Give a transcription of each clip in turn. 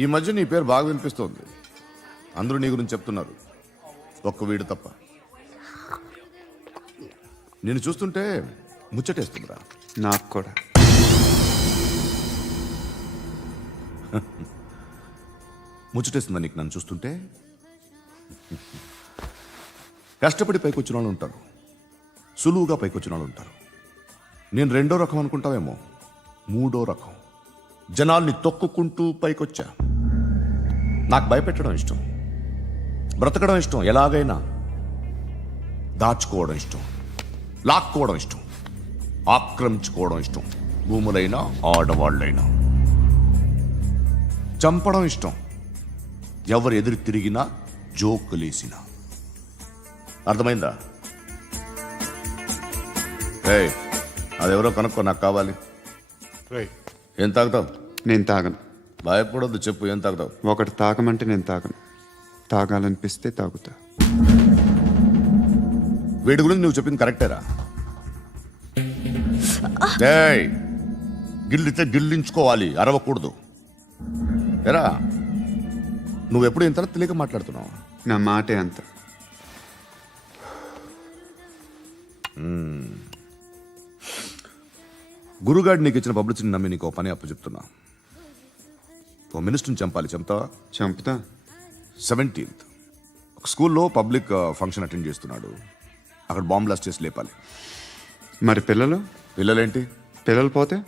ఈ మధ్య నీ పేరు బాగా వినిపిస్తోంది. అందరూ నీ గురించి చెప్తున్నారు, ఒక్క వీడు తప్ప. నేను చూస్తుంటే ముచ్చటేస్తుందిరా. నాకు కూడా. ముచ్చటేస్తుందా నీకు నన్ను చూస్తుంటే? కష్టపడి పైకొచ్చిన వాళ్ళు ఉంటారు, సులువుగా పైకొచ్చిన వాళ్ళు ఉంటారు. నేను రెండో రకం అనుకుంటావేమో, మూడో రకం. జనాల్ని తొక్కుకుంటూ పైకొచ్చా. నాకు భయపెట్టడం ఇష్టం, బ్రతకడం ఇష్టం, ఎలాగైనా దాచుకోవడం ఇష్టం, లాక్కోవడం ఇష్టం, ఆక్రమించుకోవడం ఇష్టం. భూములైనా ఆడవాళ్ళైనా చంపడం ఇష్టం, ఎవరు ఎదురు తిరిగినా జోకులేసినా. అర్థమైందా? ఏయ్, అదెవరో కనుక్కో, నాకు కావాలి. ఏం తాగుతావు? నేను తాగను. భయపడొద్దు, చెప్పు ఏం తాగుతావు? ఒకటి తాగమంటే నేను తాగను. తాగాలనిపిస్తే తాగుతా. వీడి గురించి నువ్వు చెప్పింది కరెక్టేరా? ఏయ్, గిల్లితే గిల్లించుకోవాలి, అరవకూడదు. ఎరా, నువ్వెప్పుడు ఇంత తెలియక మాట్లాడుతున్నావు? నా మాటే అంత. గురుగాడు నీకు ఇచ్చిన పబ్లిసిటీని నమ్మి నీకు ఓ పని అప్పు చెప్తున్నా. ఓ మినిస్టర్ని చంపాలి, చంపుతావా? చంపుతా. 17th ఒక స్కూల్లో పబ్లిక్ ఫంక్షన్ అటెండ్ చేస్తున్నాడు. అక్కడ బాంబ్ బ్లాస్ట్ చేసి లేపాలి. మరి పిల్లలు? పిల్లలేంటి? పిల్లలు పోతే?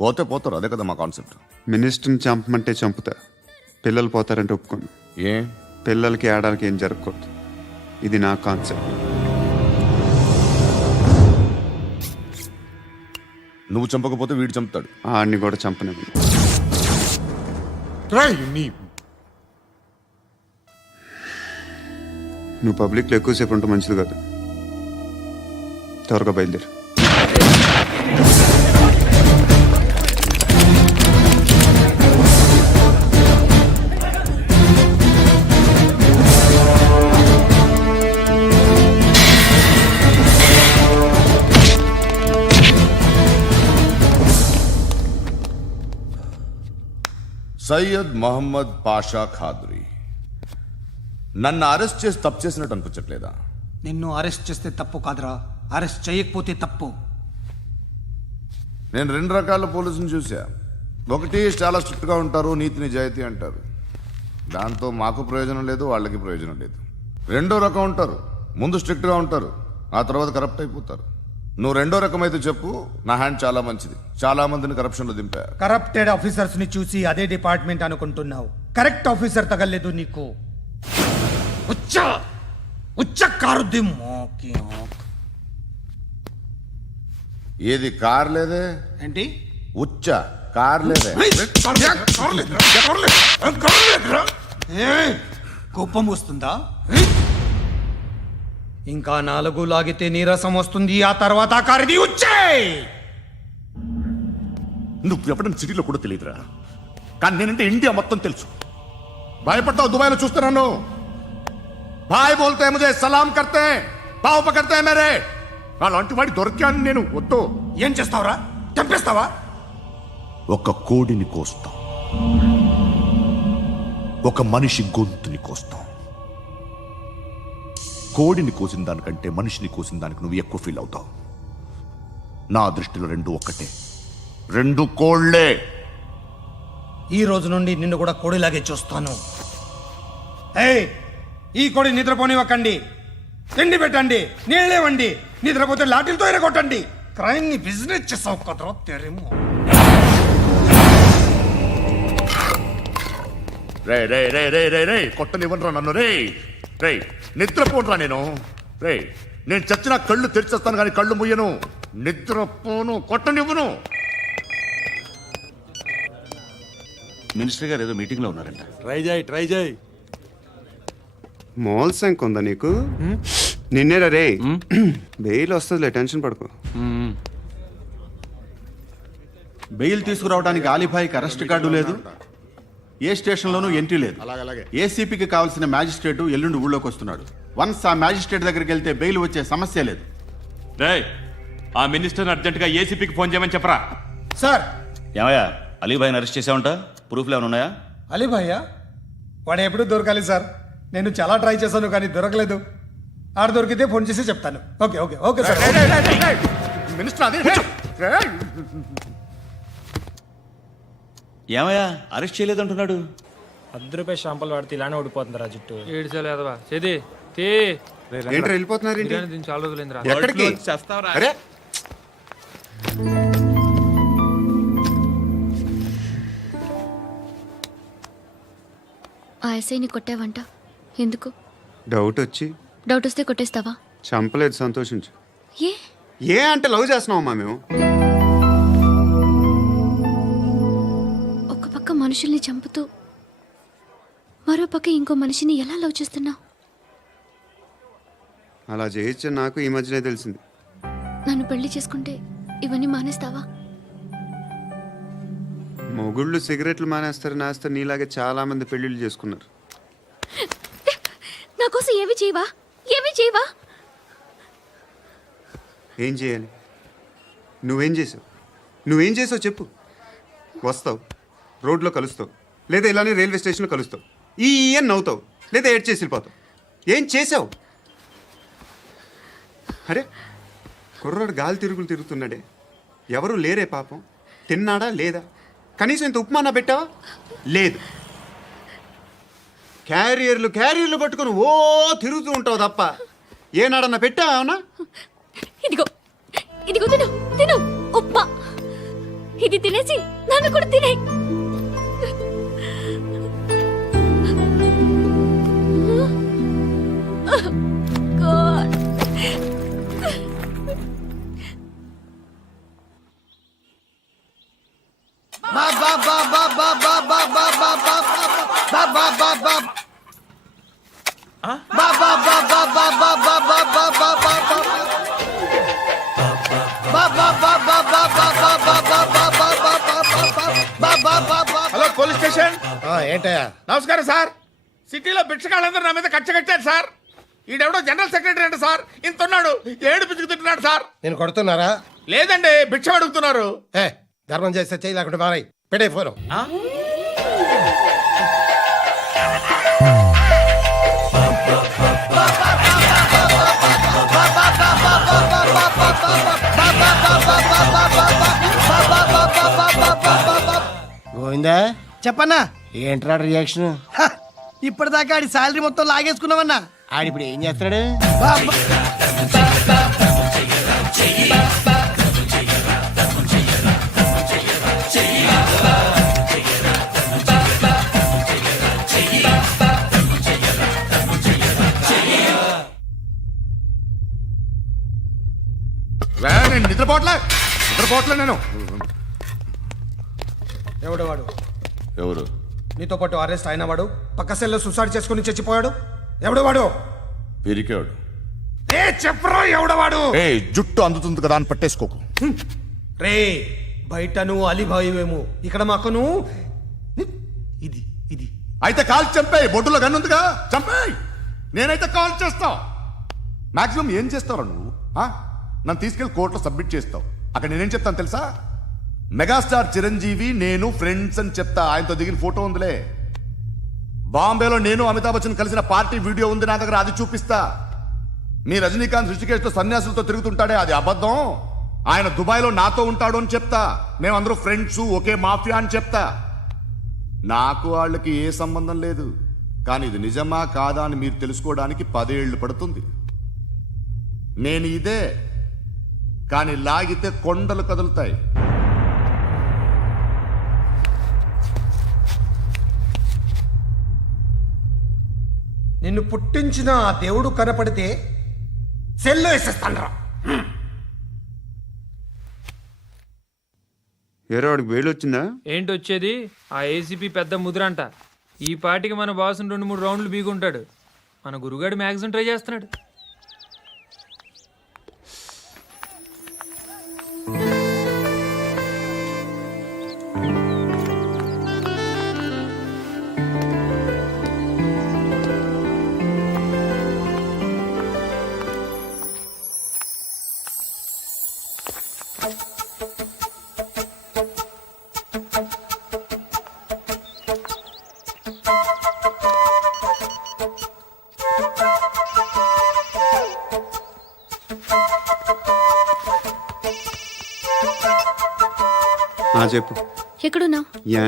పోతే పోతారు, అదే కదా మా కాన్సెప్ట్. మినిస్టర్ని చంపమంటే చంపుతా, పిల్లలు పోతారంటే ఒప్పుకోను. ఏ? పిల్లలకి ఆడాలకి ఏం జరగకూడదు. ఇది నా కాన్సెప్ట్. నువ్వు చంపకపోతే వీడు చంపుతాడు. ఆడిని కూడా చంపనివ్వను. నువ్వు పబ్లిక్లో ఎక్కువసేపు ఉంటే మంచిది కాదు. త్వరగా బయలుదేరు. సయ్యద్ మహమ్మద్ పాషా ఖాద్రీ. నన్ను అరెస్ట్ చేసి తప్పు చేసినట్టు అనిపించట్లేదా? నిన్ను అరెస్ట్ చేస్తే తప్పు కాదురా, అరెస్ట్ చేయకపోతే తప్పు. నేను 2 రకాల పోలీసుని చూసా. ఒకటి చాలా స్ట్రిక్ట్గా ఉంటారు, నీతి నిజాయితీ అంటారు. దాంతో మాకు ప్రయోజనం లేదు, వాళ్ళకి ప్రయోజనం లేదు. రెండో రకం ఉంటారు, ముందు స్ట్రిక్ట్గా ఉంటారు, ఆ తర్వాత కరప్ట్ అయిపోతారు. నువ్వు రెండో రకం అయితే చెప్పు, నా హ్యాండ్ చాలా మంచిది. చాలా మందిని కరప్షన్లో దింపా. కరప్టెడ్ ఆఫీసర్స్ ని చూసి అదే డిపార్ట్మెంట్ అనుకుంటున్నావు. కరెక్ట్ ఆఫీసర్ తగలేదు నీకు. ఉచ్చ కారుద్ది మోకి. ఏది కార్ లేదే? ఏంటి? ఉచ్చ కార్ లేదే? కోపం వస్తుందా? ఇంకా 4 లాగితే నీరసం వస్తుంది, ఆ తర్వాత కారిది ఉచ్చే. నువ్వు ఎప్పుడైనా సిటీలో కూడా తెలియదురా, కానీ నేనంటే ఇండియా మొత్తం తెలుసు. భయపడతావు? దుబాయ్లో చూస్తున్నాను. భాయ్ బోల్తే ముజే సలాం కర్తే, పావు పకర్తే మేరే. అలాంటి వాడి దొరికాను నేను. వద్దు. ఏం చేస్తావురా? చంపేస్తావా? ఒక కోడిని కోస్తాం, ఒక మనిషి గొంతుని కోస్తాం. కోడిని కోసిన దానికంటే మనిషిని కోసిన దానికి నువ్వు ఎక్కువ ఫీల్ అవుతావు. నా దృష్టిలో 2 ఒక్కటే, 2 కోళ్లే. ఈ రోజు నుండి నిన్ను కూడా కోడిలాగే చూస్తాను. ఏయ్, ఈ కోడి నిద్రపోనివ్వకండి. తిండి పెట్టండి, నీళ్ళేవండి. నిద్రపోతే లాఠీలతో ఎరగొట్టండి. క్రైమ్ ని బిజినెస్ చేసావు కదరా తెరేమో. రే రే రే రే రే రే కొట్టనివ్వనరా నన్ను. రే రే నిద్రపోనరా నేను. రే నేను చచ్చిన కళ్ళు తెరిచేస్తాను కానీ కళ్ళు ముయ్యను. నిద్రపోను, కొట్టనివ్వను. మినిస్టర్ గారు ఏదో మీటింగ్ లో ఉన్నారంట. ట్రై చేయి. మోల్ సంక్ ఉందా నీకు? నిన్నేరా రే. బెయిల్ వస్తుందిలే, టెన్షన్ పడుకో. బెయిల్ తీసుకురావడానికి ఆలిభాయికి అరెస్ట్ కార్డు లేదు, ఏ స్టేషన్లోనూ ఎంట్రీ లేదు. ఏసీపీకి కావాల్సిన మ్యాజిస్ట్రేటు ఎల్లుండి ఊళ్ళోకి వస్తున్నాడు. వన్స్ ఆ మ్యాజిస్ట్రేట్ దగ్గరికి వెళ్తే బెయిల్ వచ్చే సమస్య లేదు. రేయ్, ఆ మినిస్టర్ అర్జెంటుగా ఏసీపీకి ఫోన్ చేయమని చెప్పరా. సార్, ఏమయ్యా, అలీభాయిని అరెస్ట్ చేసావంట? ప్రూఫ్లు ఏమైనా ఉన్నాయా? అలీ భయ్యా వాడు ఎప్పుడు దొరకాలి సార్. నేను చాలా ట్రై చేశాను కానీ దొరకలేదు. ఆడ దొరికితే ఫోన్ చేసి చెప్తాను. Okay okay okay sir. Minister అదే ఏమయ్యా అరెస్ట్ చేయలేదంటున్నాడు. ₹10 షాంపూలు వాడితే ఇలానే ఓడిపోతుందిరా జుట్టు. ఏడ్చలేదవా చేది తీ ఏంట్రా వెళ్ళిపోతున్నారు ఏంటి? బిర్యానీ దీన్ని చాలా రోజులైందిరా. ఎక్కడికి? అరే ఆ ఎస్ఐని కొట్టావంట ఎందుకు? డౌట్ వచ్చి డౌట్ వస్తే కొట్టేస్తావా? చంపలేదు, సంతోషించు. ఏ ఏ అంటే లవ్ చేస్తున్నామమ్మా మేము. ఒక పక్క మనుషుల్ని చంపుతూ మరో పక్క ఇంకో మనిషిని ఎలా లవ్ చేస్తున్నావు? అలా చేయొచ్చు నాకు ఈ మధ్యనే తెలిసింది. నన్ను పెళ్లి చేసుకుంటే ఇవన్నీ మానేస్తావా? మొగుళ్ళు సిగరెట్లు మానేస్తారు, నేస్తారు. నీలాగే చాలా మంది పెళ్లిళ్ళు చేసుకున్నారు. నా కోసం ఏమి చేయవా? ఏమి చేయవా? ఏం చేయాలి? నువ్వేం చేసావు? నువ్వేం చేసావు చెప్పు. వస్తావు, రోడ్లో కలుస్తావు, లేదా ఇలానే రైల్వే స్టేషన్లో కలుస్తావు. ఈ అని నవ్వుతావు, లేదా ఏడ్ చేసి వెళ్ళిపోతావు. ఏం చేసావు? అరే కుర్రాడు గాలి తిరుగులు తిరుగుతున్నాడే, ఎవరు లేరే పాపం. తిన్నాడా లేదా? కనీసం ఇంత ఉప్మానా పెట్టావా? లేదు. క్యారియర్లు పట్టుకొని ఓ తిరుగుతూ ఉంటావు తప్ప ఏనాడన్నా పెట్టావా? అవునా? ఇదిగో ఇదిగో తిను తిను ఉప్మా. ఇది తినేసి నన్ను కూడా తినే. God. Hello police station. ఏంటయ్యా? నమస్కారం సార్. సిటీలో భిక్షగాళ్ళందరూ నా మీద కచ్చ కట్టారు సార్. ఈడెవడో జనరల్ సెక్రటరీ అంట సార్. ఇంత ఉన్నాడు, ఏడు పిచ్చుకు తింటున్నాడు సార్. నేను కొడుతున్నారా? లేదండి, భిక్ష అడుగుతున్నారు. ఏ ధర్మం చేస్తే చేయి, లేకుంటే మారాయి. పెట్టే ఫోను. గోవిందా చెప్పన్నా. ఏంట్రా రియాక్షన్? ఇప్పటిదాకా ఆడి శాలరీ మొత్తం లాగేసుకున్నావన్నా. ఆడిప్పుడు ఏం చేస్తున్నాడు? నేను నిద్రపోవట్లే నేను. ఎవడు వాడు? ఎవరు? నీతో పాటు అరెస్ట్ అయిన వాడు, పక్క సెల్లో సూసైడ్ చేసుకుని చచ్చిపోయాడు. ఎవడు వాడు? పిరికాడు. ఏ చెప్పరా ఎవడవాడు? ఏ జుట్టు అందుతుంది కదా అని పట్టేసుకోకు. రే బయట నువ్వు అలీబాయివేమో, ఇక్కడ మాకు నువ్వు ఇది ఇది. అయితే కాల్ చంపేయి. బొడ్డులో గన్నుందిగా, చంపేయి. నేనైతే కాల్ చేస్తా. మాక్సిమం ఏం చేస్తావు నువ్వు? నన్ను తీసుకెళ్లి కోర్టులో సబ్మిట్ చేస్తావు. అక్కడ నేనేం చెప్తాను తెలుసా? మెగాస్టార్ చిరంజీవి నేను ఫ్రెండ్స్ అని చెప్తా. ఆయనతో దిగిన ఫోటో ఉందిలే. బాంబేలో నేను అమితాబ్ బచ్చన్ కలిసిన పార్టీ వీడియో ఉంది నా దగ్గర, అది చూపిస్తా. మీ రజనీకాంత్ ఋషికేశ్తో సన్యాసులతో తిరుగుతుంటాడే, అది అబద్ధం. ఆయన దుబాయ్లో నాతో ఉంటాడు అని చెప్తా. మేమందరూ ఫ్రెండ్స్, ఒకే మాఫియా అని చెప్తా. నాకు వాళ్ళకి ఏ సంబంధం లేదు. కానీ ఇది నిజమా కాదా అని మీరు తెలుసుకోవడానికి 10 ఏళ్ళు పడుతుంది. నేను ఇదే, కానీ లాగితే కొండలు కదులుతాయి. నిన్ను పుట్టించిన ఆ దేవుడు కనపడితే సెల్లో వేసేస్తాను. ఏరో వాడికి వేలు వచ్చిందా? ఏంటి వచ్చేది? ఆ ఏసీపీ పెద్ద ముద్రంట. ఈ పాటికి మన బాసుని 2-3 రౌండ్లు బీగుంటాడు. మన గురుగాడు మ్యాక్సిమం ట్రై చేస్తున్నాడు. చెప్పు. ఎక్కడున్నావు? యా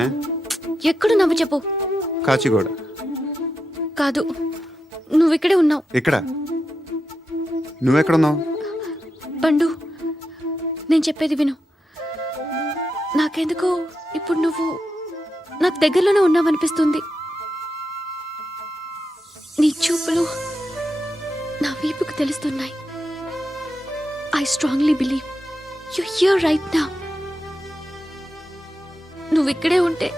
ఎక్కడున్నావు చెప్పు. కాచిగూడ. కాదు, నువ్వు ఇక్కడే ఉన్నావు. ఇక్కడ నువ్వెక్కడున్నావు? పండు, నేను చెప్పేది విను. నాకెందుకో ఇప్పుడు నువ్వు నాకు దగ్గరలోనే ఉన్నావనిపిస్తుంది. నీ చూపులు నా వీపుకు తెలుస్తున్నాయి. I strongly believe you here right now. నువ్వు ఇక్కడే ఉంటే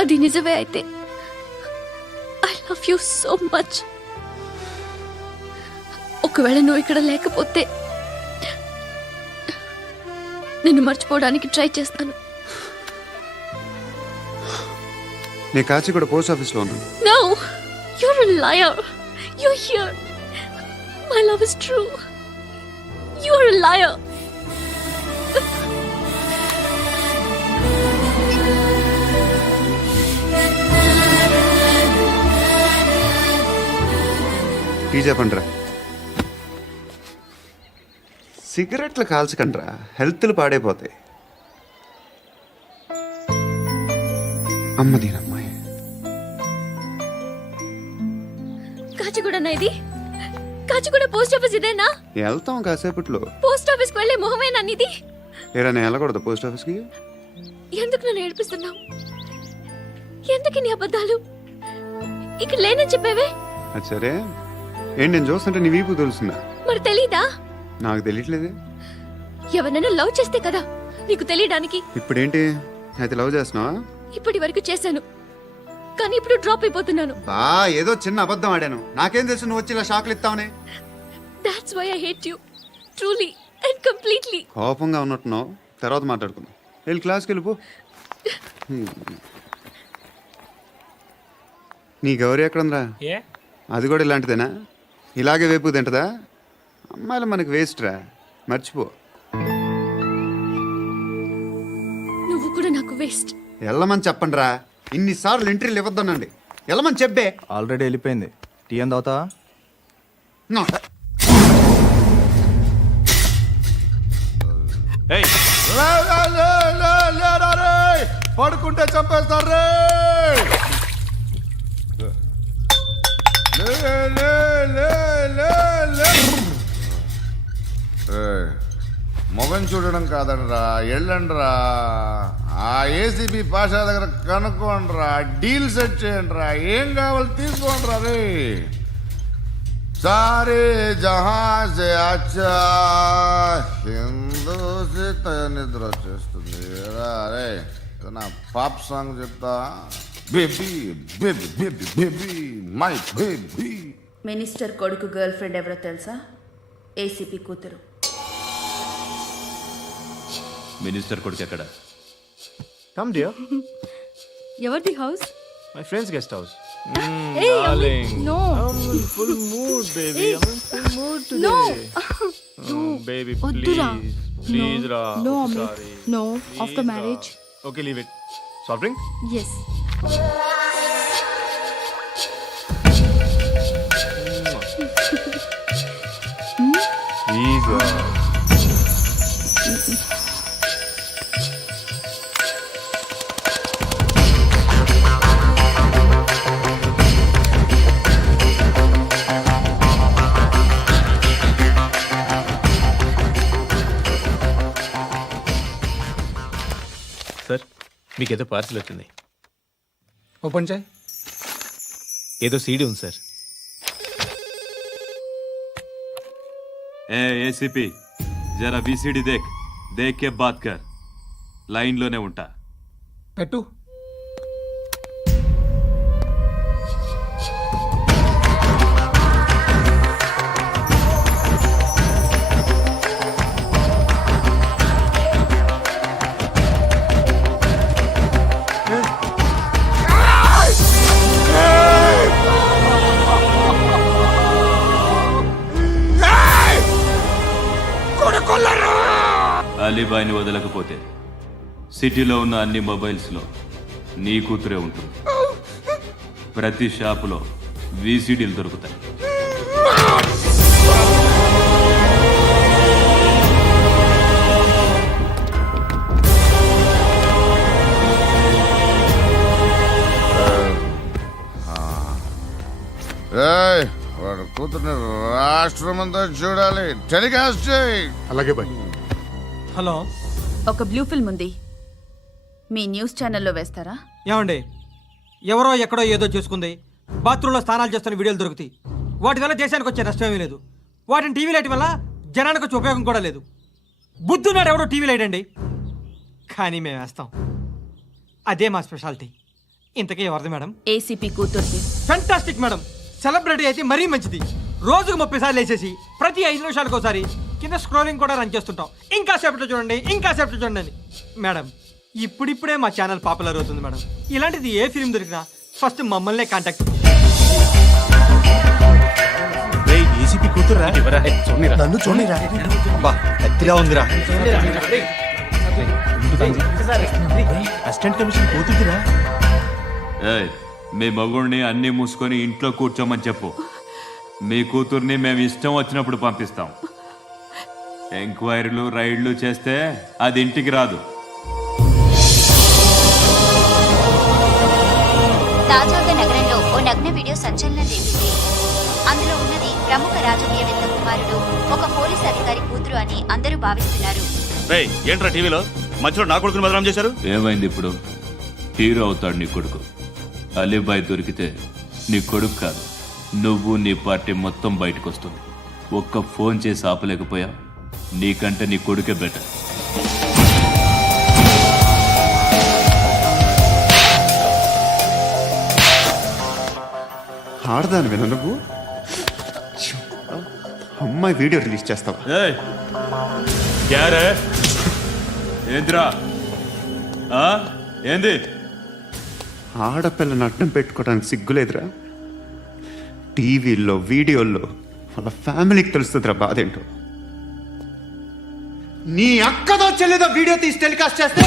అది నిజమే అయితే I love you so much. ఒకవేళ నువ్వు ఇక్కడ లేకపోతే నిన్ను మర్చిపోవడానికి ట్రై చేస్తాను. నేను కాచిగూడ పోస్ట్ ఆఫీస్లో ఉన్నాను. No, you're a liar. You're here. My love is true. You're a liar. Tea చెప్పండిరా. సిగరెట్లు కాల్చకండ్రా, హెల్త్లు పాడైపోతాయి. అమ్మ దీనమ్మాయి. కాచిగూడనా ఇది? కాచిగూడ పోస్ట్ ఆఫీస్ ఇదేనా? వెళ్తాం కాసేపట్లో. పోస్ట్ ఆఫీస్కి వెళ్ళే మొహమేనా నీది? ఏరా నేను వెళ్ళకూడదు పోస్ట్ ఆఫీస్కి? ఎందుకు నన్ను ఏడిపిస్తున్నావు? ఎందుకు నీ అబద్ధాలు? ఇక్కడ లేనని చెప్పేవే. అది సరే, ఏంటి నేను చూస్తుంటే నీ వీపు తెలుస్తుందా? మరి తెలీదా? నాకు తెలియట్లేదే. ఎవరైనా లవ్ చేస్తే కదా నీకు తెలియడానికి. ఇప్పుడేంటి అయితే లవ్ చేస్తున్నావా? ఇప్పటి వరకు చేశాను, కానీ ఇప్పుడు డ్రాప్ అయిపోతున్నాను. ఏదో చిన్న అబద్ధం ఆడాను. నాకేం తెలుసు నువ్వు వచ్చి ఇలా షాక్లు ఇస్తావని. That's why I hate you. Truly and completely. కోపంగా ఉన్నట్టున్నావు, తర్వాత మాట్లాడుకుందాం. వెళ్ళి క్లాస్కి వెళ్ళిపో. నీ గౌరీ ఎక్కడుందిరా? ఏ అది కూడా ఇలాంటిదేనా? ఇలాగే వేపు తింటదా? అమ్మాయిలు మనకి వేస్ట్ రా, మర్చిపో. నువ్వు కూడా నాకు వేస్ట్. వెళ్ళమని చెప్పండి రా. ఇన్నిసార్లు ఎంట్రీలు ఇవ్వద్దనండి. వెళ్ళమని చెప్పే. ఆల్రెడీ వెళ్ళిపోయింది. టీ ఎంత అవుతా? ఏయ్, పడుకుంటే చంపేస్తారు రే. మొగం చూడడం కాదండ్రా, వెళ్ళండ్రా. ఆ ఏసీపీ పాషా దగ్గర కనుక్కోండ్రా, డీల్ సెట్ చేయండిరా, ఏం కావాలి తీసుకోండిరా రే. సారే జహా సే అచ్చా హిందూ సే నిద్ర వచ్చేస్తుంది రే. నా పాప్ సాంగ్ చెప్తా. Baby baby baby baby my baby. Minister కొడుకు గర్ల్ ఫ్రెండ్ ఎవరో తెలుసా? ఏసీపీ కూతురు. మినిస్టర్ కొడుకు ఎక్కడ? Come dear. ఎవరిది house? My friend's guest house. No. Full mood baby. Full mood No. Baby వద్దురా. ప్లీజ్ రా. No, sorry. No, after marriage. Okay leave it. Soft drink? Yes. Please. Sir, మీకేదో parcel వచ్చింది. Open చేయి. ఏదో CD ఉంది sir. ఏ ACP, జరా VCD దేక్, దేక్ కే bath కర్. లైన్లోనే ఉంటా. పెట్టు. అలీబాయిని వదలకపోతే సిటీలో ఉన్న అన్ని మొబైల్స్లో నీ కూతురే ఉంటుంది. ప్రతి షాపులో వీసీడీలు దొరుకుతాయి. ఏయ్, వాడు కూతుర్ని రాష్ట్రం అంతా చూడాలి. టెలికాస్ట్ చేయి. అలాగే బాయ్. హలో ఒక బ్లూ ఫిల్మ్ ఉంది, మీ న్యూస్ ఛానల్లో వేస్తారా? ఏమండి, ఎవరో ఎక్కడో ఏదో చేసుకుంది, బాత్రూంలో స్నానాలు చేస్తున్న వీడియోలు దొరుకుతాయి. వాటి వల్ల దేశానికి వచ్చే నష్టం ఏమీ లేదు. వాటిని టీవీ లైట్ వల్ల జనానికి వచ్చే ఉపయోగం కూడా లేదు. బుద్ధున్నాడు ఎవడో టీవీ లైట్ అండి, కానీ మేము వేస్తాం. అదే మా స్పెషాలిటీ. ఇంతకీ ఎవరిది మేడం? ఏసీపీ కూతుర్ది. Fantastic madam. సెలబ్రిటీ అయితే మరీ మంచిది. రోజుకు 30 సార్లు వేసేసి ప్రతి 5 నిమిషాలకు ఒకసారి కింద స్క్రోలింగ్ కూడా రన్ చేస్తుంటాం. ఇంకా సేపట్లో చూడండి, ఇంకా సేపట్లో చూడండి అని. మేడం, ఇప్పుడిప్పుడే మా ఛానల్ పాపులర్ అవుతుంది మేడం. ఇలాంటిది ఏ ఫిల్మ్ దొరికినా ఫస్ట్ మమ్మల్నే కాంటాక్ట్. ఏసీపీ కూతురా? నన్ను చూడరా అత్తిలా ఉందిరా. అసిస్టెంట్ కమిషన్ కూతురురా? ఏయ్, మీ మగుడిని అన్నీ మూసుకొని ఇంట్లో కూర్చోమని చెప్పు. మీ కూతుర్ని మేము ఇష్టం వచ్చినప్పుడు పంపిస్తాం. ఎంక్వైరీలు రైడ్లు చేస్తే అది ఇంటికి రాదు. తాజాగా నగరంలో ఓ నగ్న వీడియో సంచలనం రేపింది. అందులో ఉన్నది ప్రముఖ రాజకీయవేత్త కుమారుడు, ఒక పోలీస్ అధికారి కూతురు అని అందరూ భావిస్తున్నారు. ఏంట్రా టీవీలో మధ్యలో నా కొడుకుని బదనాం చేశారు? ఏమైంది ఇప్పుడు? హీరో అవుతాడు నీ కొడుకు. అలీబాయ్ దొరికితే నీ కొడుకు కాదు, నువ్వు నీ పార్టీ మొత్తం బయటకు వస్తుంది. ఒక్క ఫోన్ చేసి ఆపలేకపోయా? నీకంటే నీ కొడుకే బెటర్. ఆడదాని విన నువ్వు అమ్మాయి వీడియో రిలీజ్ చేస్తావా? ఏయ్, క్యారే? ఏంద్రా? ఏంది? ఆడపిల్లని అడ్డం పెట్టుకోవడానికి సిగ్గులేదురా? టీవీల్లో వీడియోల్లో వాళ్ళ ఫ్యామిలీకి తెలుస్తుందిరా బాధ ఏంటో. నీ అక్కదో చెల్లిదో వీడియో తీసి టెలికాస్ట్ చేస్తే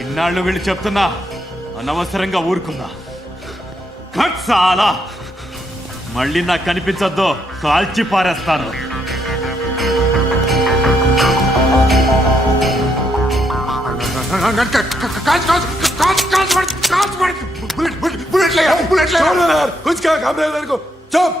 ఇన్నాళ్ళు వీళ్ళు చెప్తున్నా అనవసరంగా ఊరుకుందా. కట్ చాలా. మళ్ళీ నాకు కనిపించొద్దు, కాల్చి పారేస్తాను. बुलेट ले कुछ क्या काम रहा है तेरे को चुप